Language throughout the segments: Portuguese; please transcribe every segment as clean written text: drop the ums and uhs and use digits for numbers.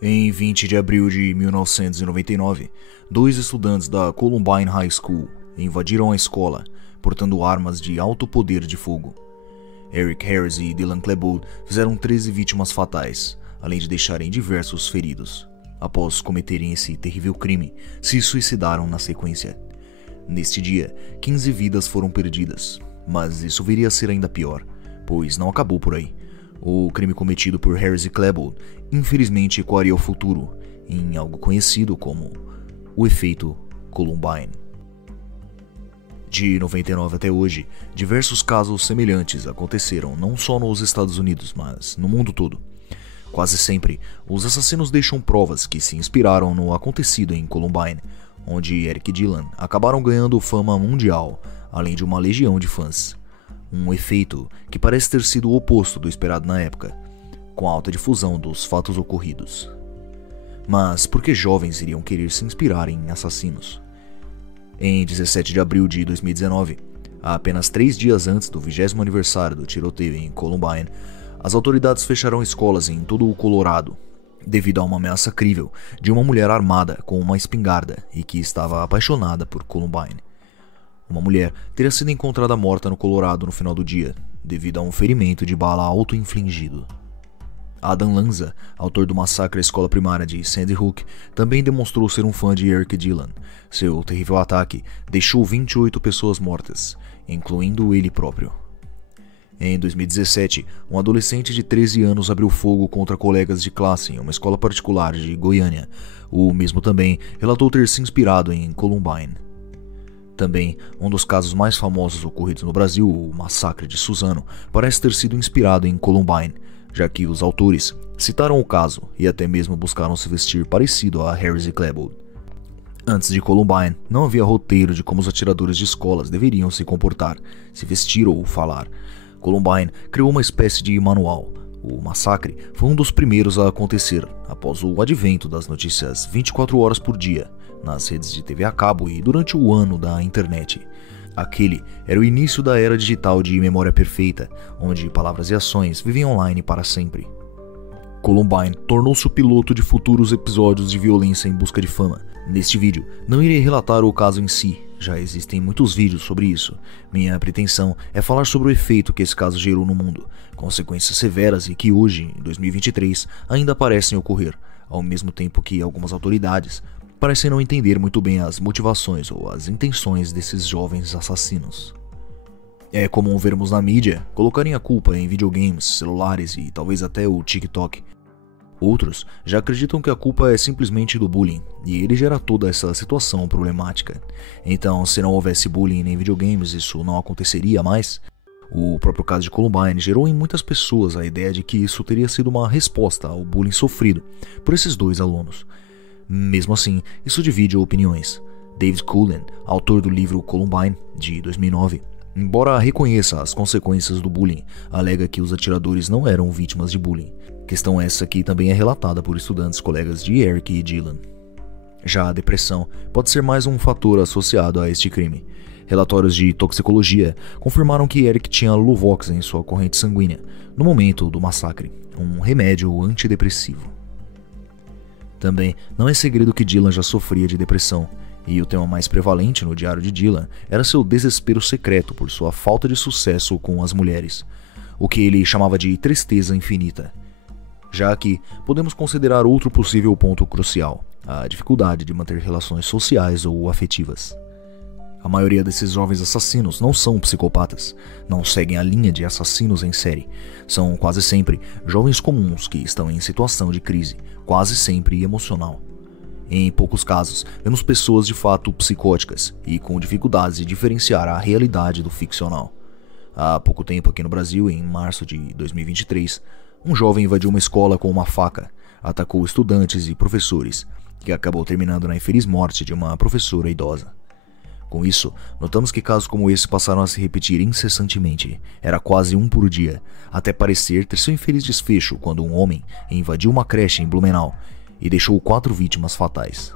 Em 20 de abril de 1999, dois estudantes da Columbine High School invadiram a escola, portando armas de alto poder de fogo. Eric Harris e Dylan Klebold fizeram 13 vítimas fatais, além de deixarem diversos feridos. Após cometerem esse terrível crime, se suicidaram na sequência. Neste dia, 15 vidas foram perdidas, mas isso viria a ser ainda pior, pois não acabou por aí. O crime cometido por Harris e Klebold infelizmente ecoaria o futuro em algo conhecido como o efeito Columbine. De 99 até hoje, diversos casos semelhantes aconteceram não só nos Estados Unidos, mas no mundo todo. Quase sempre, os assassinos deixam provas que se inspiraram no acontecido em Columbine, onde Eric e Dylan acabaram ganhando fama mundial, além de uma legião de fãs. Um efeito que parece ter sido o oposto do esperado na época, com a alta difusão dos fatos ocorridos. Mas por que jovens iriam querer se inspirar em assassinos? Em 17 de abril de 2019, apenas 3 dias antes do 20º aniversário do tiroteio em Columbine, as autoridades fecharam escolas em todo o Colorado, devido a uma ameaça crível de uma mulher armada com uma espingarda e que estava apaixonada por Columbine. Uma mulher teria sido encontrada morta no Colorado no final do dia, devido a um ferimento de bala auto-infligido. Adam Lanza, autor do massacre à escola primária de Sandy Hook, também demonstrou ser um fã de Eric e Dylan. Seu terrível ataque deixou 28 pessoas mortas, incluindo ele próprio. Em 2017, um adolescente de 13 anos abriu fogo contra colegas de classe em uma escola particular de Goiânia. O mesmo também relatou ter se inspirado em Columbine. Também, um dos casos mais famosos ocorridos no Brasil, o massacre de Suzano, parece ter sido inspirado em Columbine, já que os autores citaram o caso e até mesmo buscaram se vestir parecido a Harris e Klebold. Antes de Columbine, não havia roteiro de como os atiradores de escolas deveriam se comportar, se vestir ou falar. Columbine criou uma espécie de manual. O massacre foi um dos primeiros a acontecer, após o advento das notícias 24 horas por dia, nas redes de TV a cabo e durante o ano da internet. Aquele era o início da era digital de memória perfeita, onde palavras e ações vivem online para sempre. Columbine tornou-se o piloto de futuros episódios de violência em busca de fama. Neste vídeo, não irei relatar o caso em si, já existem muitos vídeos sobre isso. Minha pretensão é falar sobre o efeito que esse caso gerou no mundo, consequências severas e que hoje, em 2023, ainda parecem ocorrer, ao mesmo tempo que algumas autoridades parecem não entender muito bem as motivações ou as intenções desses jovens assassinos. É comum vermos na mídia colocarem a culpa em videogames, celulares e talvez até o TikTok. Outros já acreditam que a culpa é simplesmente do bullying, e ele gera toda essa situação problemática. Então, se não houvesse bullying nem videogames, isso não aconteceria mais? O próprio caso de Columbine gerou em muitas pessoas a ideia de que isso teria sido uma resposta ao bullying sofrido por esses dois alunos. Mesmo assim, isso divide opiniões. David Cullen, autor do livro Columbine, de 2009, embora reconheça as consequências do bullying, alega que os atiradores não eram vítimas de bullying. Questão essa que também é relatada por estudantes colegas de Eric e Dylan. Já a depressão pode ser mais um fator associado a este crime. Relatórios de toxicologia confirmaram que Eric tinha Luvox em sua corrente sanguínea no momento do massacre, um remédio antidepressivo. Também não é segredo que Dylan já sofria de depressão, e o tema mais prevalente no diário de Dylan era seu desespero secreto por sua falta de sucesso com as mulheres, o que ele chamava de tristeza infinita. Já aqui, podemos considerar outro possível ponto crucial, a dificuldade de manter relações sociais ou afetivas. A maioria desses jovens assassinos não são psicopatas, não seguem a linha de assassinos em série. São quase sempre jovens comuns que estão em situação de crise, quase sempre emocional. Em poucos casos, vemos pessoas de fato psicóticas e com dificuldades de diferenciar a realidade do ficcional. Há pouco tempo aqui no Brasil, em março de 2023, um jovem invadiu uma escola com uma faca, atacou estudantes e professores, que acabou terminando na infeliz morte de uma professora idosa. Com isso, notamos que casos como esse passaram a se repetir incessantemente, era quase um por dia, até parecer ter seu infeliz desfecho quando um homem invadiu uma creche em Blumenau e deixou 4 vítimas fatais.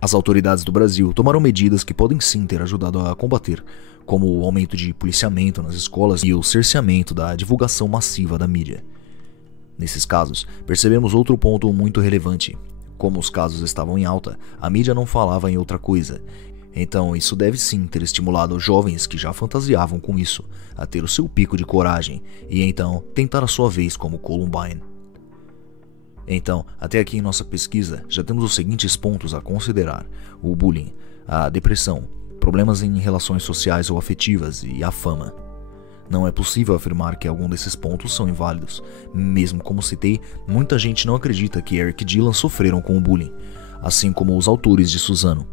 As autoridades do Brasil tomaram medidas que podem sim ter ajudado a combater, como o aumento de policiamento nas escolas e o cerceamento da divulgação massiva da mídia. Nesses casos, percebemos outro ponto muito relevante. Como os casos estavam em alta, a mídia não falava em outra coisa. Então isso deve sim ter estimulado jovens que já fantasiavam com isso a ter o seu pico de coragem e então tentar a sua vez como Columbine. Então, até aqui em nossa pesquisa, já temos os seguintes pontos a considerar: o bullying, a depressão, problemas em relações sociais ou afetivas e a fama. Não é possível afirmar que algum desses pontos são inválidos. Mesmo como citei, muita gente não acredita que Eric e Dylan sofreram com o bullying, assim como os autores de Susano,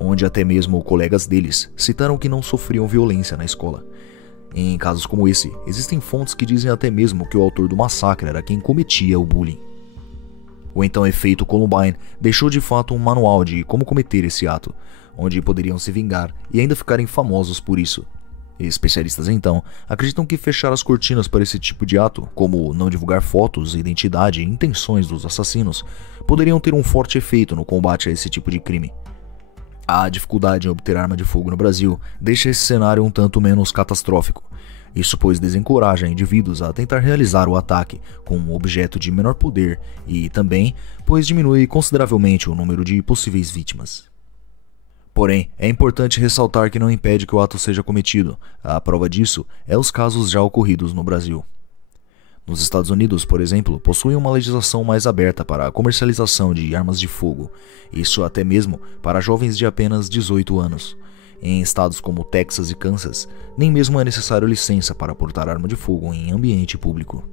onde até mesmo colegas deles citaram que não sofriam violência na escola. Em casos como esse, existem fontes que dizem até mesmo que o autor do massacre era quem cometia o bullying. O então efeito Columbine deixou de fato um manual de como cometer esse ato, onde poderiam se vingar e ainda ficarem famosos por isso. Especialistas então acreditam que fechar as cortinas para esse tipo de ato, como não divulgar fotos, identidade e intenções dos assassinos, poderiam ter um forte efeito no combate a esse tipo de crime. A dificuldade em obter arma de fogo no Brasil deixa esse cenário um tanto menos catastrófico. Isso pois desencoraja indivíduos a tentar realizar o ataque com um objeto de menor poder e também pois diminui consideravelmente o número de possíveis vítimas. Porém, é importante ressaltar que não impede que o ato seja cometido. A prova disso é os casos já ocorridos no Brasil. Nos Estados Unidos, por exemplo, possuem uma legislação mais aberta para a comercialização de armas de fogo, isso até mesmo para jovens de apenas 18 anos. Em estados como Texas e Kansas, nem mesmo é necessário licença para portar arma de fogo em ambiente público.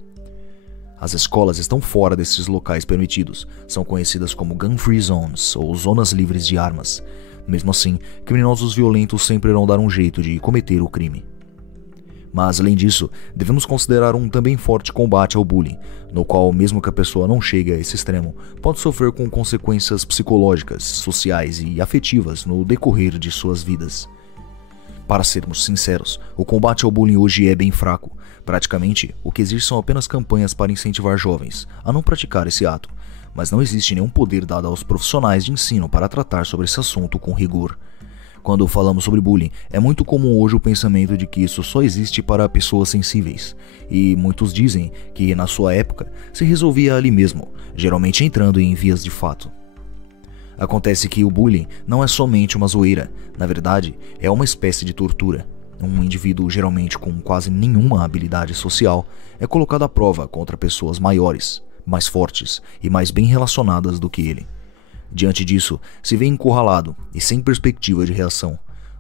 As escolas estão fora desses locais permitidos, são conhecidas como gun-free zones ou zonas livres de armas. Mesmo assim, criminosos violentos sempre irão dar um jeito de cometer o crime. Mas, além disso, devemos considerar um também forte combate ao bullying, no qual, mesmo que a pessoa não chegue a esse extremo, pode sofrer com consequências psicológicas, sociais e afetivas no decorrer de suas vidas. Para sermos sinceros, o combate ao bullying hoje é bem fraco. Praticamente, o que existe são apenas campanhas para incentivar jovens a não praticar esse ato, mas não existe nenhum poder dado aos profissionais de ensino para tratar sobre esse assunto com rigor. Quando falamos sobre bullying, é muito comum hoje o pensamento de que isso só existe para pessoas sensíveis, e muitos dizem que na sua época se resolvia ali mesmo, geralmente entrando em vias de fato. Acontece que o bullying não é somente uma zoeira, na verdade é uma espécie de tortura. Um indivíduo geralmente com quase nenhuma habilidade social é colocado à prova contra pessoas maiores, mais fortes e mais bem relacionadas do que ele. Diante disso, se vê encurralado e sem perspectiva de reação.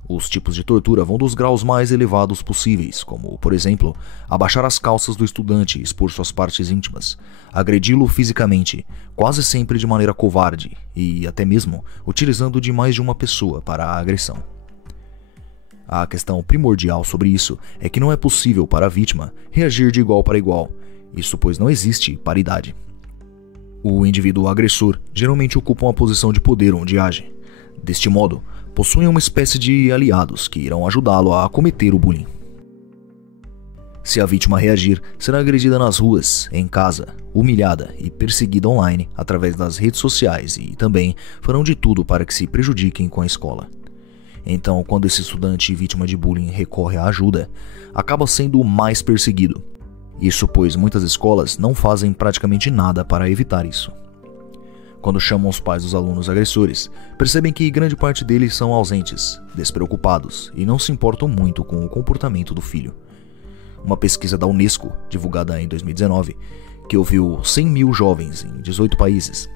Os tipos de tortura vão dos graus mais elevados possíveis, como, por exemplo, abaixar as calças do estudante e expor suas partes íntimas, agredi-lo fisicamente, quase sempre de maneira covarde e até mesmo utilizando de mais de uma pessoa para a agressão. A questão primordial sobre isso é que não é possível para a vítima reagir de igual para igual, isso pois não existe paridade. O indivíduo agressor geralmente ocupa uma posição de poder onde age. Deste modo, possuem uma espécie de aliados que irão ajudá-lo a cometer o bullying. Se a vítima reagir, será agredida nas ruas, em casa, humilhada e perseguida online através das redes sociais e também farão de tudo para que se prejudiquem com a escola. Então, quando esse estudante vítima de bullying recorre à ajuda, acaba sendo o mais perseguido. Isso pois muitas escolas não fazem praticamente nada para evitar isso. Quando chamam os pais dos alunos agressores, percebem que grande parte deles são ausentes, despreocupados e não se importam muito com o comportamento do filho. Uma pesquisa da Unesco, divulgada em 2019, que ouviu 100 mil jovens em 18 países,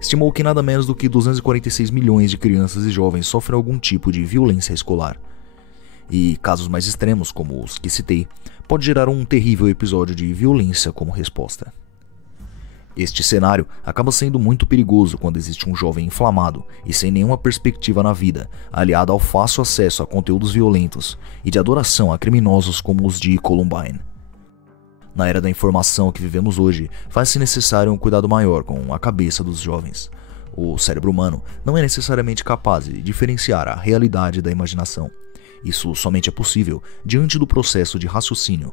estimou que nada menos do que 246 milhões de crianças e jovens sofrem algum tipo de violência escolar. E casos mais extremos, como os que citei, pode gerar um terrível episódio de violência como resposta. Este cenário acaba sendo muito perigoso quando existe um jovem inflamado e sem nenhuma perspectiva na vida, aliado ao fácil acesso a conteúdos violentos e de adoração a criminosos como os de Columbine. Na era da informação que vivemos hoje, faz-se necessário um cuidado maior com a cabeça dos jovens. O cérebro humano não é necessariamente capaz de diferenciar a realidade da imaginação. Isso somente é possível diante do processo de raciocínio,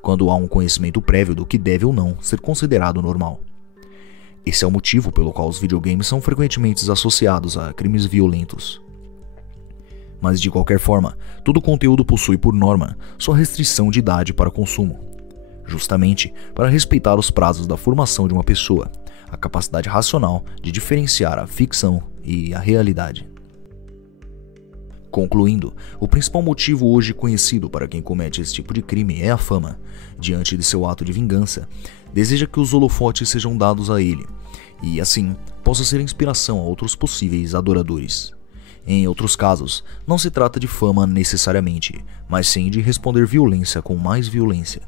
quando há um conhecimento prévio do que deve ou não ser considerado normal. Esse é o motivo pelo qual os videogames são frequentemente associados a crimes violentos. Mas de qualquer forma, todo conteúdo possui por norma sua restrição de idade para consumo. justamente para respeitar os prazos da formação de uma pessoa, a capacidade racional de diferenciar a ficção e a realidade. Concluindo, o principal motivo hoje conhecido para quem comete esse tipo de crime é a fama. Diante de seu ato de vingança, deseja que os holofotes sejam dados a ele, e assim possa ser inspiração a outros possíveis adoradores. Em outros casos, não se trata de fama necessariamente, mas sim de responder violência com mais violência.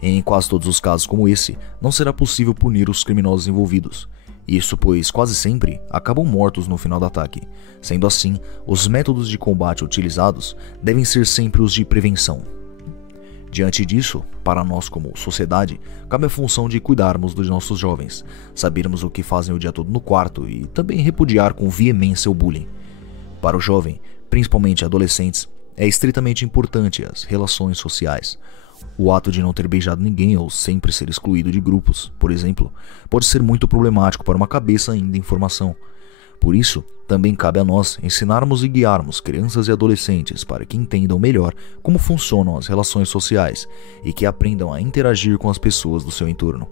Em quase todos os casos como esse, não será possível punir os criminosos envolvidos. Isso pois quase sempre acabam mortos no final do ataque. Sendo assim, os métodos de combate utilizados devem ser sempre os de prevenção. Diante disso, para nós como sociedade, cabe a função de cuidarmos dos nossos jovens, sabermos o que fazem o dia todo no quarto e também repudiar com veemência o bullying. Para o jovem, principalmente adolescentes, é estritamente importante as relações sociais. O ato de não ter beijado ninguém ou sempre ser excluído de grupos, por exemplo, pode ser muito problemático para uma cabeça ainda em formação. Por isso, também cabe a nós ensinarmos e guiarmos crianças e adolescentes para que entendam melhor como funcionam as relações sociais e que aprendam a interagir com as pessoas do seu entorno,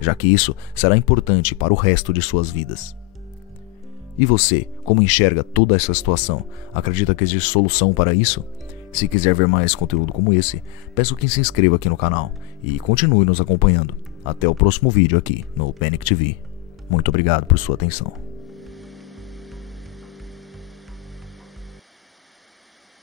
já que isso será importante para o resto de suas vidas. E você, como enxerga toda essa situação? Acredita que existe solução para isso? Se quiser ver mais conteúdo como esse, peço que se inscreva aqui no canal e continue nos acompanhando. Até o próximo vídeo aqui no Panic TV. Muito obrigado por sua atenção.